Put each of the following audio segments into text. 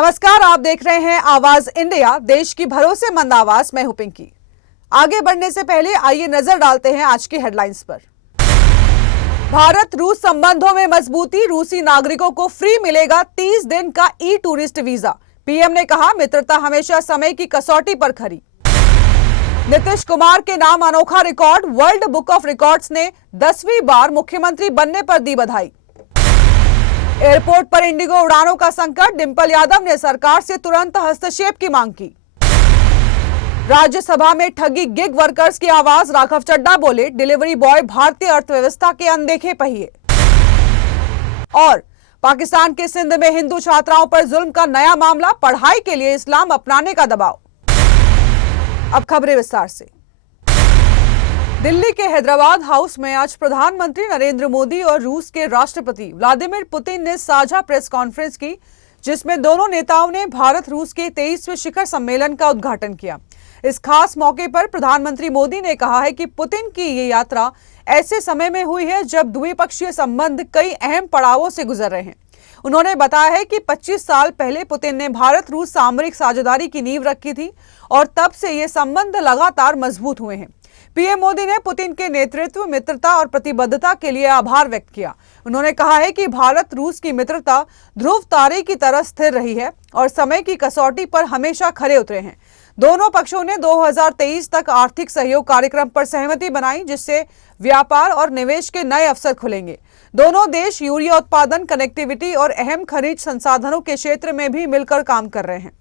नमस्कार, आप देख रहे हैं आवाज इंडिया, देश की भरोसेमंद आवाज। मैं हूं पिंकी। आगे बढ़ने से पहले आइए नजर डालते हैं आज की हेडलाइंस पर। भारत रूस संबंधों में मजबूती, रूसी नागरिकों को फ्री मिलेगा 30 दिन का ई टूरिस्ट वीजा। पीएम ने कहा, मित्रता हमेशा समय की कसौटी पर खरी। नीतीश कुमार के नाम अनोखा record, world book of records ने 10वीं बार मुख्यमंत्री बनने पर दी बधाई। एयरपोर्ट पर इंडिगो उड़ानों का संकट, डिंपल यादव ने सरकार से तुरंत हस्तक्षेप की मांग की। राज्यसभा में ठगी गिग वर्कर्स की आवाज, राघव चड्ढा बोले, डिलीवरी बॉय भारतीय अर्थव्यवस्था के अनदेखे पहिए। और पाकिस्तान के सिंध में हिंदू छात्राओं पर जुल्म का नया मामला, पढ़ाई के लिए इस्लाम अपनाने का दबाव। अब खबरें विस्तार से। दिल्ली के हैदराबाद हाउस में आज प्रधानमंत्री नरेंद्र मोदी और रूस के राष्ट्रपति व्लादिमीर पुतिन ने साझा प्रेस कॉन्फ्रेंस की, जिसमें दोनों नेताओं ने भारत रूस के 23वें शिखर सम्मेलन का उद्घाटन किया। इस खास मौके पर प्रधानमंत्री मोदी ने कहा है कि पुतिन की ये यात्रा ऐसे समय में हुई है जब द्विपक्षीय संबंध कई अहम पड़ावों से गुजर रहे हैं। उन्होंने बताया है कि 25 साल पहले पुतिन ने भारत रूस सामरिक साझेदारी की नींव रखी थी और तब से ये संबंध लगातार मजबूत हुए हैं। पीएम मोदी ने पुतिन के नेतृत्व, मित्रता और प्रतिबद्धता के लिए आभार व्यक्त किया। उन्होंने कहा है कि भारत रूस की मित्रता ध्रुव तारे की तरह स्थिर रही है और समय की कसौटी पर हमेशा खरे उतरे हैं। दोनों पक्षों ने 2023 तक आर्थिक सहयोग कार्यक्रम पर सहमति बनाई, जिससे व्यापार और निवेश के नए अवसर खुलेंगे। दोनों देश यूरिया उत्पादन, कनेक्टिविटी और अहम खनिज संसाधनों के क्षेत्र में भी मिलकर काम कर रहे हैं।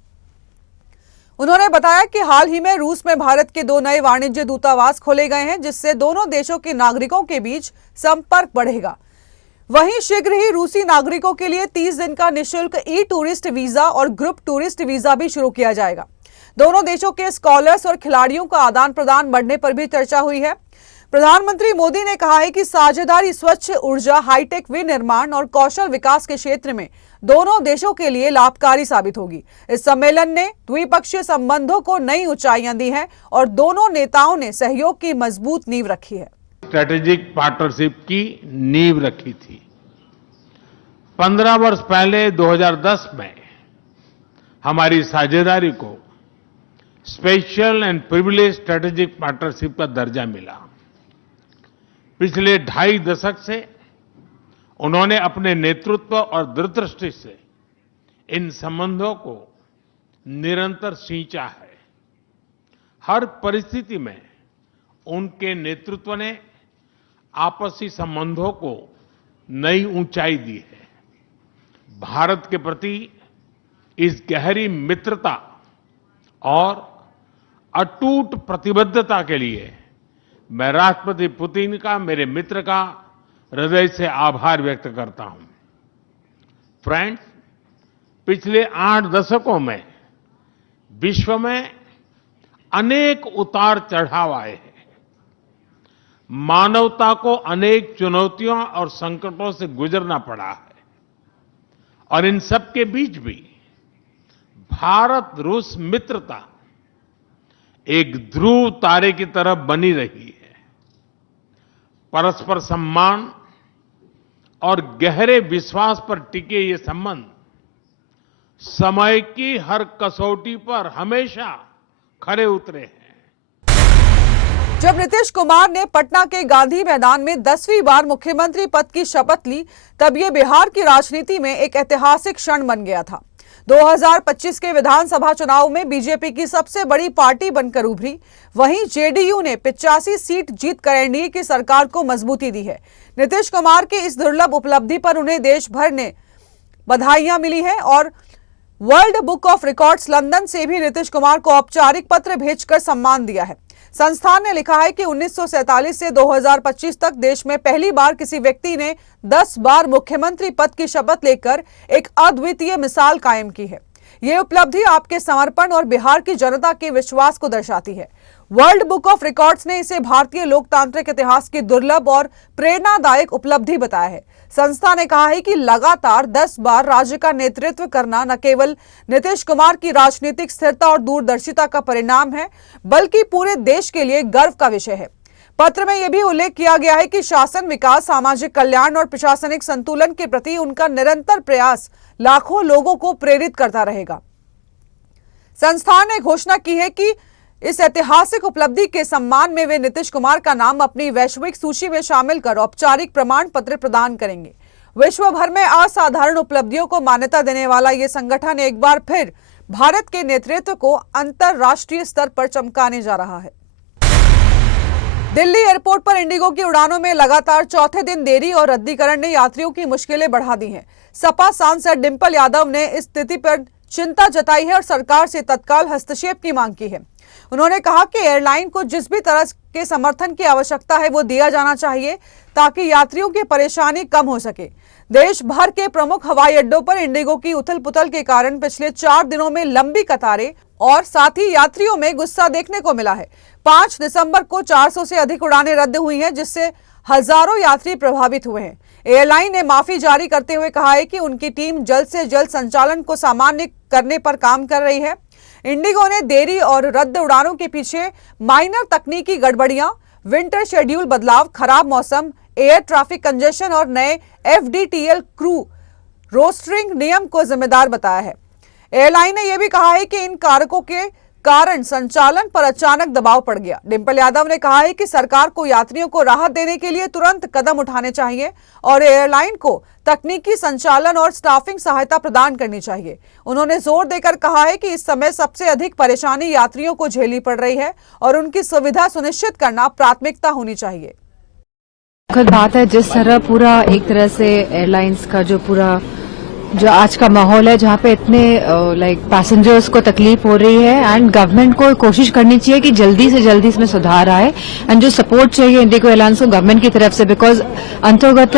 उन्होंने बताया कि हाल ही में रूस में भारत के 2 नए वाणिज्य दूतावास खोले गए हैं, जिससे दोनों देशों के नागरिकों के बीच संपर्क बढ़ेगा। वहीं शीघ्र ही रूसी नागरिकों के लिए 30 दिन का निःशुल्क ई टूरिस्ट वीजा और ग्रुप टूरिस्ट वीजा भी शुरू किया जाएगा। दोनों देशों के स्कॉलर्स और खिलाड़ियों का आदान प्रदान बढ़ने पर भी चर्चा हुई है। प्रधानमंत्री मोदी ने कहा है कि साझेदारी स्वच्छ ऊर्जा, हाईटेक विनिर्माण और कौशल विकास के क्षेत्र में दोनों देशों के लिए लाभकारी साबित होगी। इस सम्मेलन ने द्विपक्षीय संबंधों को नई ऊंचाइयां दी हैं और दोनों नेताओं ने सहयोग की मजबूत नींव रखी है। स्ट्रेटेजिक पार्टनरशिप की नींव रखी थी। 15 वर्ष पहले 2010 में हमारी साझेदारी को special and privilege strategic partnership का दर्जा मिला। पिछले 2.5 दशक से उन्होंने अपने नेतृत्व और दूरदृष्टि से इन संबंधों को निरंतर सींचा है। हर परिस्थिति में उनके नेतृत्व ने आपसी संबंधों को नई ऊंचाई दी है। भारत के प्रति इस गहरी मित्रता और अटूट प्रतिबद्धता के लिए मैं राष्ट्रपति पुतिन का, मेरे मित्र का हृदय से आभार व्यक्त करता हूं। फ्रेंड्स, पिछले 8 दशकों में विश्व में अनेक उतार चढ़ाव आए हैं। मानवता को अनेक चुनौतियों और संकटों से गुजरना पड़ा है और इन सब के बीच भी भारत रूस मित्रता एक ध्रुव तारे की तरह बनी रही है। परस्पर सम्मान और गहरे विश्वास पर टिके ये संबंध समय की हर कसौटी पर हमेशा खरे उतरे हैं। जब नीतीश कुमार ने पटना के गांधी मैदान में 10वीं बार मुख्यमंत्री पद की शपथ ली, तब ये बिहार की राजनीति में एक ऐतिहासिक क्षण बन गया था। 2025 के विधानसभा चुनाव में बीजेपी की सबसे बड़ी पार्टी बनकर उभरी। वहीं जेडीयू ने 85 सीट जीतकर एनडीए की सरकार को मजबूती दी है। नीतीश कुमार की इस दुर्लभ उपलब्धि पर उन्हें देश भर ने बधाइयां मिली हैं और world book of records London से भी नीतीश कुमार को औपचारिक पत्र भेजकर सम्मान दिया है। संस्थान ने लिखा है कि 1947 से 2025 तक देश में पहली बार किसी व्यक्ति ने 10 बार मुख्यमंत्री पद की शपथ लेकर एक अद्वितीय मिसाल कायम की है। ये उपलब्धि आपके समर्पण और बिहार की जनता के विश्वास को दर्शाती है। वर्ल्ड बुक ऑफ रिकॉर्ड्स ने इसे भारतीय लोकतांत्रिक इतिहास की दुर्लभ और प्रेरणादायक उपलब्धि बताया है। संस्था ने कहा है कि लगातार 10 बार राज्य का नेतृत्व करना न केवल नीतीश कुमार की राजनीतिक स्थिरता और दूरदर्शिता का परिणाम है, बल्कि पूरे देश के लिए गर्व का विषय है। पत्र में यह भी उल्लेख किया गया है कि शासन, विकास, सामाजिक कल्याण और प्रशासनिक संतुलन के प्रति उनका निरंतर प्रयास लाखों लोगों को प्रेरित करता रहेगा। संस्थान ने घोषणा की है कि इस ऐतिहासिक उपलब्धि के सम्मान में वे नीतीश कुमार का नाम अपनी वैश्विक सूची में शामिल कर औपचारिक प्रमाण पत्र प्रदान करेंगे। विश्व भर में असाधारण उपलब्धियों को मान्यता देने वाला यह संगठन एक बार फिर भारत के नेतृत्व को अंतरराष्ट्रीय स्तर पर चमकाने जा रहा है। दिल्ली एयरपोर्ट पर इंडिगो की उड़ानों में लगातार चौथे दिन देरी और रद्दीकरण ने यात्रियों की मुश्किलें बढ़ा दी हैं। सपा सांसद डिंपल यादव ने इस स्थिति पर चिंता जताई है और सरकार से तत्काल हस्तक्षेप की मांग की है। उन्होंने कहा कि एयरलाइन को जिस भी तरह के समर्थन की आवश्यकता है वो दिया जाना चाहिए ताकि यात्रियों की परेशानी कम हो सके। देश भर के प्रमुख हवाई अड्डों पर इंडिगो की उथल पुथल के कारण पिछले 4 दिनों में लंबी कतारें और साथ ही यात्रियों में गुस्सा देखने को मिला है। 5 दिसंबर को 400 से अधिक उड़ानें रद्द हुई हैं, जिससे हजारों यात्री प्रभावित हुए हैं। एयरलाइन ने माफी जारी करते हुए कहा है कि उनकी टीम जल्द से जल्द संचालन को सामान्य करने पर काम कर रही है। इंडिगो ने देरी और रद्द उड़ानों के पीछे माइनर तकनीकी गड़बड़ियां, विंटर शेड्यूल बदलाव, खराब मौसम, एयर ट्रैफिक कंजेशन और नए FDTL क्रू रोस्टरिंग नियम को जिम्मेदार बताया है। एयरलाइन ने यह भी कहा है कि इन कारकों के कारण संचालन पर अचानक दबाव पड़ गया। डिंपल यादव ने कहा है कि सरकार को यात्रियों को राहत देने के लिए तुरंत कदम उठाने चाहिए और एयरलाइन को तकनीकी संचालन और स्टाफिंग सहायता प्रदान करनी चाहिए। उन्होंने जोर देकर कहा है कि इस समय सबसे अधिक परेशानी यात्रियों को झेलनी पड़ रही है और उनकी सुविधा सुनिश्चित करना प्राथमिकता होनी चाहिए। दुखद बात है जिस तरह पूरा एक तरह से एयरलाइंस का जो आज का माहौल है, जहाँ पे इतने पैसेंजर्स को तकलीफ हो रही है एंड गवर्नमेंट को कोशिश करनी चाहिए कि जल्दी से जल्दी इसमें सुधार आए एंड जो सपोर्ट चाहिए इंडिगो एयरलाइंस को गवर्नमेंट की तरफ से, बिकॉज अंतर्गत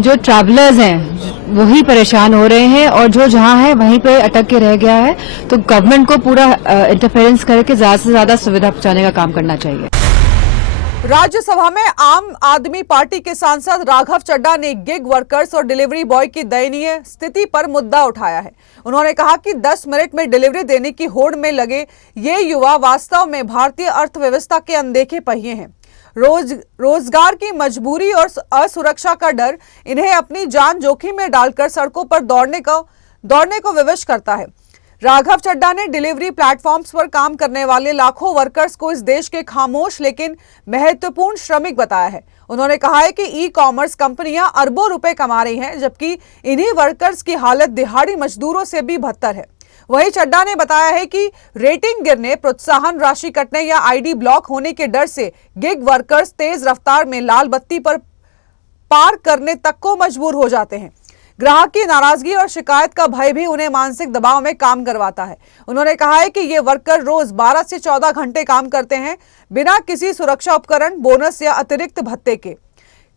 जो ट्रैवलर्स हैं वही परेशान हो रहे हैं और जो जहाँ है वहीं पे अटक के रह गया है। तो गवर्नमेंट को पूरा इंटरफेरेंस करके ज्यादा से ज्यादा सुविधा पहुंचाने का काम करना चाहिए। राज्यसभा में आम आदमी पार्टी के सांसद राघव चड्ढा ने गिग वर्कर्स और डिलीवरी बॉय की दयनीय स्थिति पर मुद्दा उठाया है। उन्होंने कहा कि 10 मिनट में डिलीवरी देने की होड़ में लगे ये युवा वास्तव में भारतीय अर्थव्यवस्था के अनदेखे पहिए हैं। रोजगार की मजबूरी और असुरक्षा का डर इन्हें अपनी जान जोखिम में डालकर सड़कों पर दौड़ने को विवश करता है। राघव चड्ढा ने डिलीवरी प्लेटफॉर्म्स पर काम करने वाले लाखों वर्कर्स को इस देश के खामोश लेकिन महत्वपूर्ण श्रमिक बताया है। उन्होंने कहा है कि ई-कॉमर्स कंपनियां अरबों रुपए कमा रही हैं, जबकि इन्हीं वर्कर्स की हालत दिहाड़ी मजदूरों से भी बदतर है। वहीं चड्ढा ने बताया है कि रेटिंग गिरने, प्रोत्साहन राशि कटने या ID ब्लॉक होने के डर से गिग वर्कर्स तेज रफ्तार में लाल बत्ती पर पार करने तक को मजबूर हो जाते हैं। ग्राहक की नाराजगी और शिकायत का भय भी उन्हें मानसिक दबाव में काम करवाता है। उन्होंने कहा है कि ये वर्कर रोज 12 से 14 घंटे काम करते हैं बिना किसी सुरक्षा उपकरण, बोनस या अतिरिक्त भत्ते के।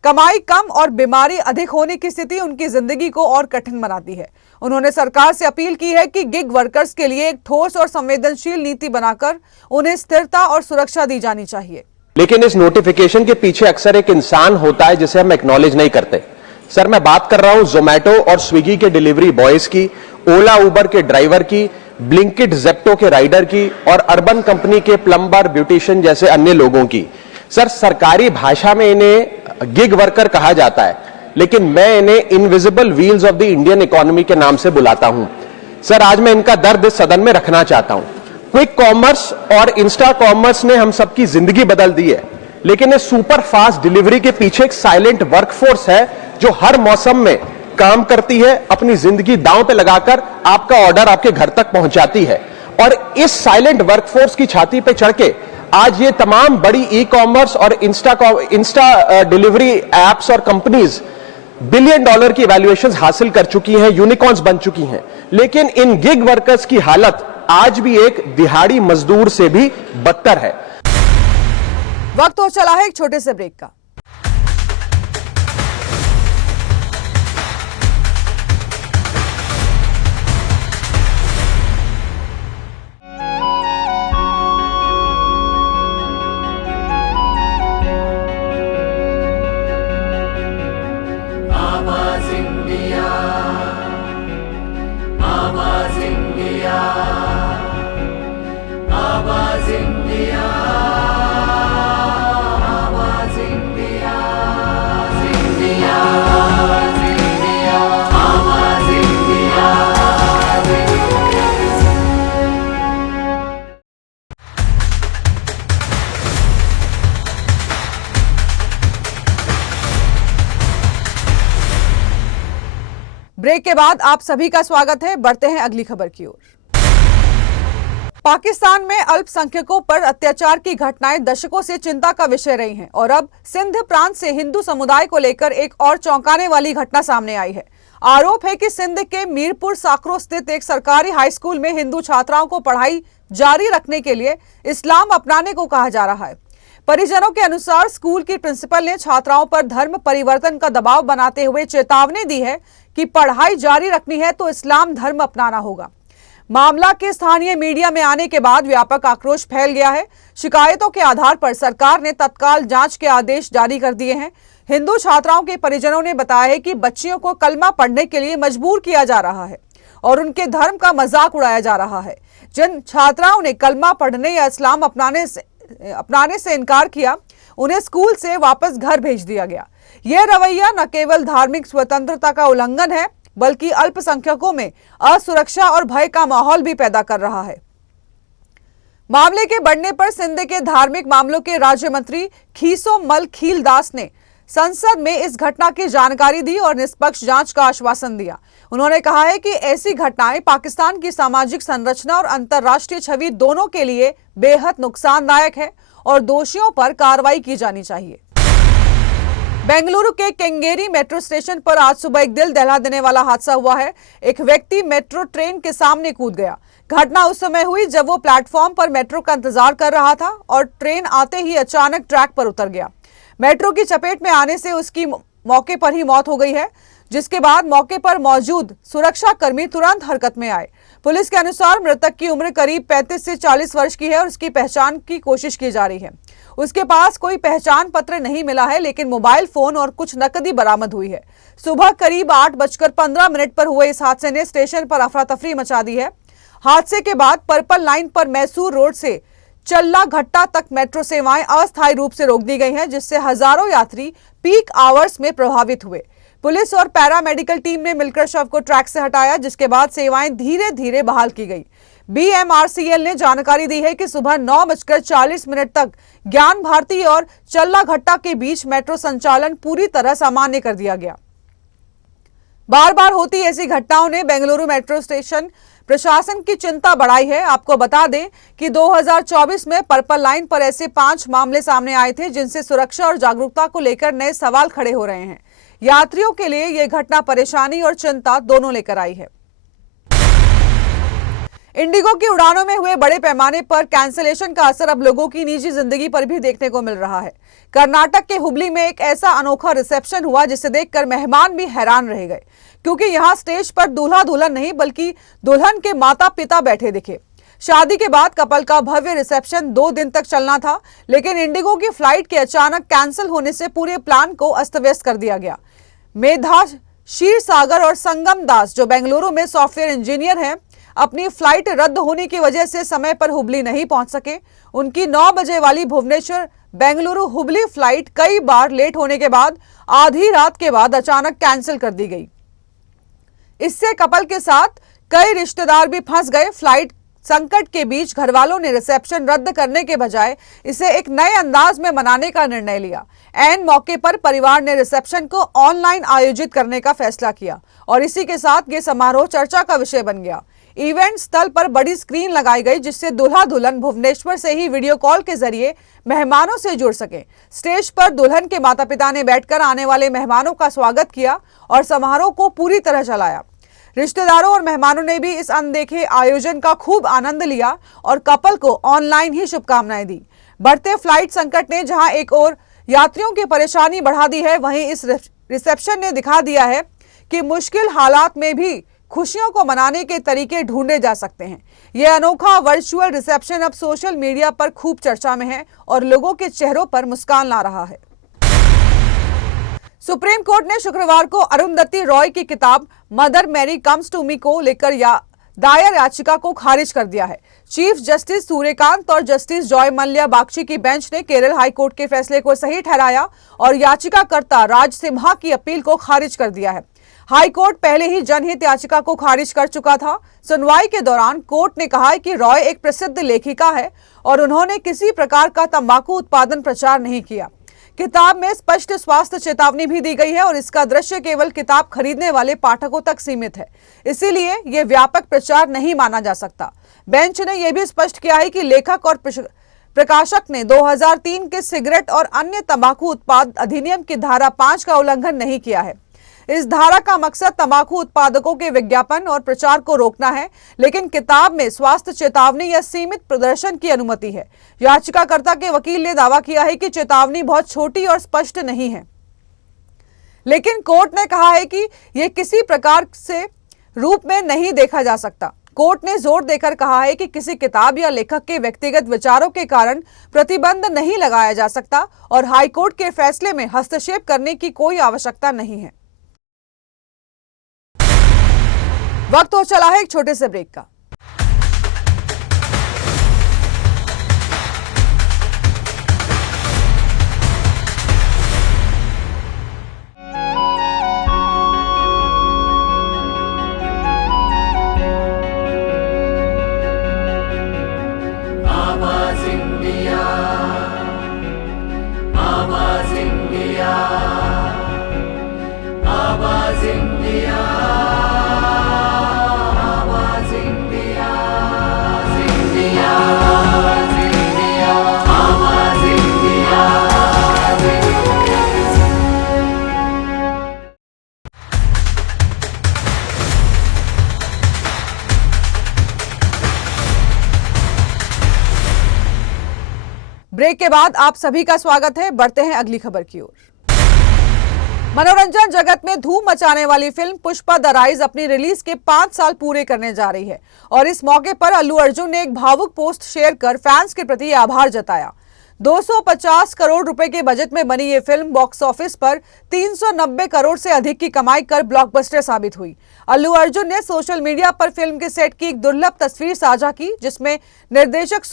कमाई कम और बीमारी अधिक होने की स्थिति उनकी जिंदगी को और कठिन बनाती है। उन्होंने सरकार से अपील की है कि गिग वर्कर्स के लिए एक ठोस और संवेदनशील नीति बनाकर उन्हें स्थिरता और सुरक्षा दी जानी चाहिए। लेकिन इस नोटिफिकेशन के पीछे अक्सर एक इंसान होता है जिसे हम एक्नॉलेज नहीं करते। सर, मैं बात कर रहा हूं जोमैटो और स्विगी के डिलीवरी बॉयज की, ओला उबर के ड्राइवर की, ब्लिंकिट जेप्टो के राइडर की और अर्बन कंपनी के प्लम्बर, ब्यूटिशियन जैसे अन्य लोगों की। सर, सरकारी भाषा में इन्हें गिग वर्कर कहा जाता है, लेकिन मैं इन्हें invisible wheels of the Indian economy के नाम से बुलाता हूं। सर, आज मैं इनका दर्द इस सदन में रखना चाहता हूं। क्विक कॉमर्स और इंस्टा कॉमर्स ने हम सबकी जिंदगी बदल दी है, लेकिन इस सुपर फास्ट डिलीवरी के पीछे एक साइलेंट वर्कफोर्स है जो हर मौसम में काम करती है, अपनी जिंदगी दांव पे लगाकर आपका ऑर्डर आपके घर तक पहुंचाती है। और इस साइलेंट वर्कफोर्स की छाती पे चढ़ के आज ये तमाम बड़ी ई-कॉमर्स और इंस्टा डिलीवरी एप्स और कंपनीज $1 बिलियन की वैल्यूएशंस हासिल कर चुकी हैं, यूनिकॉर्न्स बन चुकी हैं। लेकिन इन गिग वर्कर्स की हालत आज भी एक दिहाड़ी मजदूर से भी बदतर है। वक्त हो चला है एक छोटे से ब्रेक का। ब्रेक के बाद आप सभी का स्वागत है। बढ़ते हैं अगली खबर की ओर। पाकिस्तान में अल्पसंख्यकों पर अत्याचार की घटनाएं दशकों से चिंता का विषय रही हैं और अब सिंध प्रांत से हिंदू समुदाय को लेकर एक और चौंकाने वाली घटना सामने आई है। आरोप है कि सिंध के मीरपुर साकरो स्थित एक सरकारी हाई स्कूल में हिंदू छात्राओं को पढ़ाई जारी रखने के लिए इस्लाम अपनाने को कहा जा रहा है। परिजनों के अनुसार स्कूल की प्रिंसिपल ने छात्राओं पर धर्म परिवर्तन का दबाव बनाते हुए चेतावनी दी है कि पढ़ाई जारी रखनी है तो इस्लाम धर्म अपनाना होगा। मामला के स्थानीय मीडिया में आने के बाद व्यापक आक्रोश फैल गया है। शिकायतों के आधार पर सरकार ने तत्काल जांच के आदेश जारी कर दिए हैं। हिंदू छात्राओं के परिजनों ने बताया है कि बच्चियों को कलमा पढ़ने के लिए मजबूर किया जा रहा है और उनके धर्म का मजाक उड़ाया जा रहा है। जिन छात्राओं ने कलमा पढ़ने या इस्लाम अपनाने से इनकार किया, उन्हें स्कूल से वापस घर भेज दिया गया। यह रवैया न केवल धार्मिक स्वतंत्रता का उल्लंघन है, बल्कि अल्पसंख्यकों में असुरक्षा और भय का माहौल भी पैदा कर रहा है। मामले के बढ़ने पर सिंध के धार्मिक मामलों के राज्य मंत्री खीसो मल खील दास ने संसद में इस घटना की जानकारी दी और निष्पक्ष जांच का आश्वासन दिया। उन्होंने कहा है कि ऐसी घटनाएं पाकिस्तान की सामाजिक संरचना और अंतर्राष्ट्रीय छवि दोनों के लिए बेहद नुकसानदायक है और दोषियों पर कार्रवाई की जानी चाहिए। बेंगलुरु के केंगेरी मेट्रो स्टेशन पर आज सुबह एक दिल दहला देने वाला हादसा हुआ है। एक व्यक्ति मेट्रो ट्रेन के सामने कूद गया। घटना उस समय हुई जब वो प्लेटफॉर्म पर मेट्रो का इंतजार कर रहा था और ट्रेन आते ही अचानक ट्रैक पर उतर गया। मेट्रो की चपेट में आने से उसकी मौके पर ही मौत हो गई है, जिसके बाद मौके पर मौजूद सुरक्षा कर्मी तुरंत हरकत में आए। पुलिस के अनुसार मृतक की उम्र करीब 35 से 40 वर्ष की है और उसकी पहचान की कोशिश की जा रही है। उसके पास कोई पहचान पत्र नहीं मिला है, लेकिन मोबाइल फोन और कुछ नकदी बरामद हुई है। सुबह करीब 8:15 पर हुए इस हादसे ने स्टेशन पर अफरा तफरी मचा दी है। हादसे के बाद पर्पल लाइन पर मैसूर रोड से चल्ला घट्टा तक मेट्रो सेवाएं अस्थायी रूप से रोक दी गई हैं, जिससे हजारों यात्री पीक आवर्स में प्रभावित हुए। पुलिस और पैरामेडिकल टीम ने मिलकर शव को ट्रैक से हटाया, जिसके बाद सेवाएं धीरे धीरे बहाल की गई। BMRCL ने जानकारी दी है कि सुबह 9:40 तक ज्ञान भारती और चल्ला घट्टा के बीच मेट्रो संचालन पूरी तरह सामान्य कर दिया गया। बार बार होती ऐसी घटनाओं ने बेंगलुरु मेट्रो स्टेशन प्रशासन की चिंता बढ़ाई है। आपको बता दें कि 2024 में पर्पल लाइन पर ऐसे 5 मामले सामने आए थे, जिनसे सुरक्षा और जागरूकता को लेकर नए सवाल खड़े हो रहे हैं। यात्रियों के लिए यह घटना परेशानी और चिंता दोनों लेकर आई है। इंडिगो की उड़ानों में हुए बड़े पैमाने पर कैंसिलेशन का असर अब लोगों की निजी जिंदगी पर भी देखने को मिल रहा है। कर्नाटक के हुबली में एक ऐसा अनोखा रिसेप्शन हुआ जिसे देखकर मेहमान भी हैरान रह गए, क्योंकि यहां स्टेज पर दूल्हा दुल्हन नहीं बल्कि दुल्हन के माता पिता बैठे दिखे। शादी के बाद कपल का भव्य रिसेप्शन 2 दिन तक चलना था, लेकिन इंडिगो की फ्लाइट के अचानक कैंसिल होने से पूरे प्लान को अस्त व्यस्त कर दिया गया। मेधा क्षीरसागर और संगम दास, जो बेंगलुरु में सॉफ्टवेयर इंजीनियर हैं, अपनी फ्लाइट रद्द होने की वजह से समय पर हुबली नहीं पहुंच सके। उनकी 9 बजे वाली भुवनेश्वर बेंगलुरु हुबली फ्लाइट कई बार लेट होने के बाद आधी रात के बाद अचानक कैंसिल कर दी गई। इससे कपल के साथ कई रिश्तेदार भी फंस गए। फ्लाइट संकट के बीच घरवालों ने रिसेप्शन रद्द करने के बजाय इसे एक नए अंदाज में मनाने का निर्णय लिया। ऐन मौके पर परिवार ने रिसेप्शन को ऑनलाइन आयोजित करने का फैसला किया और इसी के साथ ये समारोह चर्चा का विषय बन गया। इवेंट स्थल पर बड़ी स्क्रीन लगाई गई, जिससे दूल्हा दुल्हन भुवनेश्वर से ही वीडियो कॉल के जरिए मेहमानों से जुड़ सके। स्टेज पर दुल्हन के माता पिता ने बैठकर आने वाले मेहमानों का स्वागत किया और समारोह को पूरी तरह चलाया। रिश्तेदारों और मेहमानों ने भी इस अनदेखे आयोजन का खूब आनंद लिया और कपल को ऑनलाइन ही शुभकामनाएं दी। बढ़ते फ्लाइट संकट ने जहां एक और यात्रियों की परेशानी बढ़ा दी है, वहीं इस रिसेप्शन ने दिखा दिया है कि मुश्किल हालात में भी खुशियों को मनाने के तरीके ढूंढे जा सकते हैं। यह अनोखा वर्चुअल रिसेप्शन अब सोशल मीडिया पर खूब चर्चा में है और लोगों के चेहरों पर मुस्कान ला रहा है। सुप्रीम कोर्ट ने शुक्रवार को अरुंधति रॉय की किताब Mother Mary Comes to Me को लेकर दायर याचिका को खारिज कर दिया है। चीफ जस्टिस सूर्यकांत और जस्टिस जॉय मल्ल्या बागची की बेंच ने केरल हाई कोर्ट के फैसले को सही ठहराया और याचिकाकर्ता राज सिम्हा की अपील को खारिज कर दिया है। हाई कोर्ट पहले ही जनहित याचिका को खारिज कर चुका था। सुनवाई के दौरान कोर्ट ने कहा कि रॉय एक प्रसिद्ध लेखिका है और उन्होंने किसी प्रकार का तंबाकू उत्पादन प्रचार नहीं किया। किताब में स्पष्ट स्वास्थ्य चेतावनी भी दी गई है और इसका दृश्य केवल किताब खरीदने वाले पाठकों तक सीमित है, इसीलिए यह व्यापक प्रचार नहीं माना जा सकता। बेंच ने यह भी स्पष्ट किया है कि लेखक और प्रकाशक ने 2003 के सिगरेट और अन्य तंबाकू उत्पाद अधिनियम की धारा 5 का उल्लंघन नहीं किया है। इस धारा का मकसद तंबाकू उत्पादकों के विज्ञापन और प्रचार को रोकना है, लेकिन किताब में स्वास्थ्य चेतावनी या सीमित प्रदर्शन की अनुमति है। याचिकाकर्ता के वकील ने दावा किया है कि चेतावनी बहुत छोटी और स्पष्ट नहीं है, लेकिन कोर्ट ने कहा है कि यह किसी प्रकार से रूप में नहीं देखा जा सकता। कोर्ट ने जोर देकर कहा है कि किसी किताब या लेखक के व्यक्तिगत विचारों के कारण प्रतिबंध नहीं लगाया जा सकता और हाईकोर्ट के फैसले में हस्तक्षेप करने की कोई आवश्यकता नहीं है। वक्त हो चला है एक छोटे से ब्रेक का। ब्रेक के बाद आप सभी का स्वागत है। बढ़ते हैं अगली खबर की ओर। मनोरंजन जगत में धूम मचाने वाली फिल्म पुष्पा द राइज अपनी रिलीज के 5 साल पूरे करने जा रही है और इस मौके पर अल्लू अर्जुन ने एक भावुक पोस्ट शेयर कर फैंस के प्रति आभार जताया। 250 करोड़ रुपए के बजट में बनी ये फिल्म बॉक्स ऑफिस पर 390 करोड़ से अधिक की कमाई कर ब्लॉकबस्टर साबित हुई। अल्लू अर्जुन ने सोशल मीडिया पर फिल्म के सेट की एक दुर्लभ तस्वीर साझा की, जिसमें निर्देशक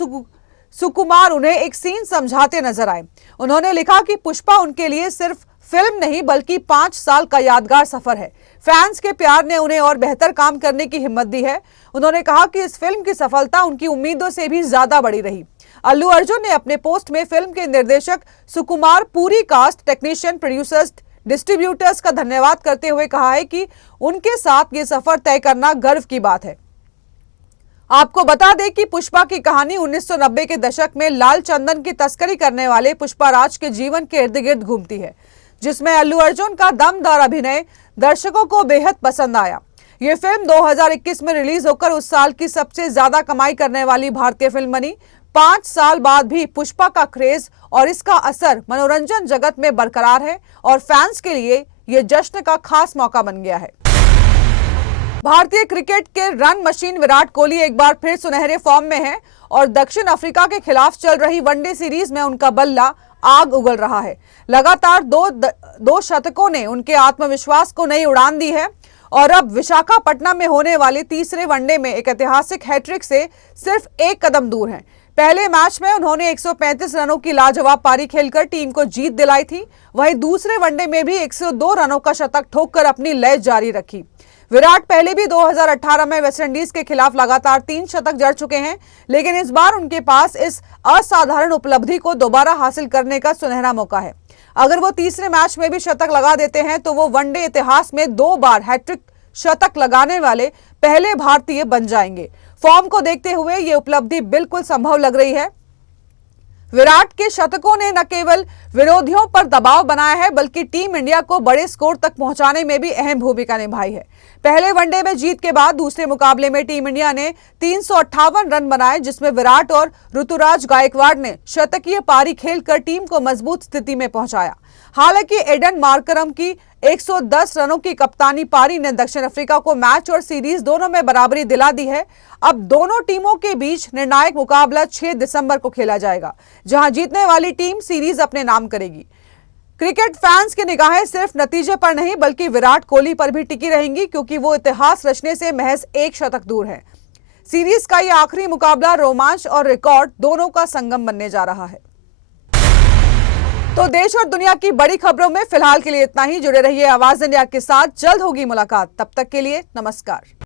सुकुमार उन्हें एक सीन समझाते नजर आए। उन्होंने लिखा कि पुष्पा उनके लिए सिर्फ फिल्म नहीं बल्कि 5 साल का यादगार सफर है। फैंस के प्यार ने उन्हें और बेहतर काम करने की हिम्मत दी है। उन्होंने कहा कि इस फिल्म की सफलता उनकी उम्मीदों से भी ज्यादा बड़ी रही। अल्लू अर्जुन ने अपने पोस्ट में फिल्म के निर्देशक सुकुमार, पूरी कास्ट, टेक्नीशियन, प्रोड्यूसर्स, डिस्ट्रीब्यूटर्स का धन्यवाद करते हुए कहा है कि उनके साथ ये सफर तय करना गर्व की बात है। आपको बता दें कि पुष्पा की कहानी 1990 के दशक में लाल चंदन की तस्करी करने वाले पुष्पाराज के जीवन के इर्द गिर्द घूमती है, जिसमें अल्लू अर्जुन का दमदार अभिनय दर्शकों को बेहद पसंद आया। ये फिल्म 2021 में रिलीज होकर उस साल की सबसे ज्यादा कमाई करने वाली भारतीय फिल्म बनी। 5 साल बाद भी पुष्पा का क्रेज और इसका असर मनोरंजन जगत में बरकरार है और फैंस के लिए ये जश्न का खास मौका बन गया है। भारतीय क्रिकेट के रन मशीन विराट कोहली एक बार फिर सुनहरे फॉर्म में है और दक्षिण अफ्रीका के खिलाफ चल रही वनडे सीरीज में उनका बल्ला आग उगल रहा है। लगातार दो शतकों ने उनके आत्मविश्वास को नई उड़ान दी है और अब विशाखापट्टनम में होने वाले तीसरे वनडे में एक ऐतिहासिक हैट्रिक से सिर्फ 1 कदम दूर हैं। पहले मैच में उन्होंने 135 रनों की लाजवाब पारी खेलकर टीम को जीत दिलाई थी। वहीं दूसरे वनडे में भी 102 रनों का शतक ठोककर अपनी लय जारी रखी। विराट पहले भी 2018 में वेस्टइंडीज के खिलाफ लगातार 3 शतक जड़ चुके हैं, लेकिन इस बार उनके पास इस असाधारण उपलब्धि को दोबारा हासिल करने का सुनहरा मौका है। अगर वो तीसरे मैच में भी शतक लगा देते हैं तो वो वनडे इतिहास में 2 बार हैट्रिक शतक लगाने वाले पहले भारतीय बन जाएंगे। फॉर्म को देखते हुए ये उपलब्धि बिल्कुल संभव लग रही है। विराट के शतकों ने न केवल विरोधियों पर दबाव बनाया है बल्कि टीम इंडिया को बड़े स्कोर तक पहुंचाने में भी अहम भूमिका निभाई है। पहले वनडे में जीत के बाद दूसरे मुकाबले में टीम इंडिया ने 358 रन बनाए, जिसमें विराट और ऋतुराज गायकवाड़ ने शतकीय पारी खेलकर टीम को मजबूत स्थिति में पहुंचाया। हालांकि एडन मार्करम की 110 रनों की कप्तानी पारी ने दक्षिण अफ्रीका को मैच और सीरीज दोनों में बराबरी दिला दी है। अब दोनों टीमों के बीच निर्णायक मुकाबला 6 दिसंबर को खेला जाएगा, जहां जीतने वाली टीम सीरीज अपने नाम करेगी। क्रिकेट फैंस की निगाहें सिर्फ नतीजे पर नहीं बल्कि विराट कोहली पर भी टिकी रहेंगी, क्योंकि वो इतिहास रचने से महज 1 शतक दूर है। सीरीज का ये आखिरी मुकाबला रोमांच और रिकॉर्ड दोनों का संगम बनने जा रहा है। तो देश और दुनिया की बड़ी खबरों में फिलहाल के लिए इतना ही। जुड़े रहिए आवाज इंडिया के साथ, जल्द होगी मुलाकात। तब तक के लिए नमस्कार।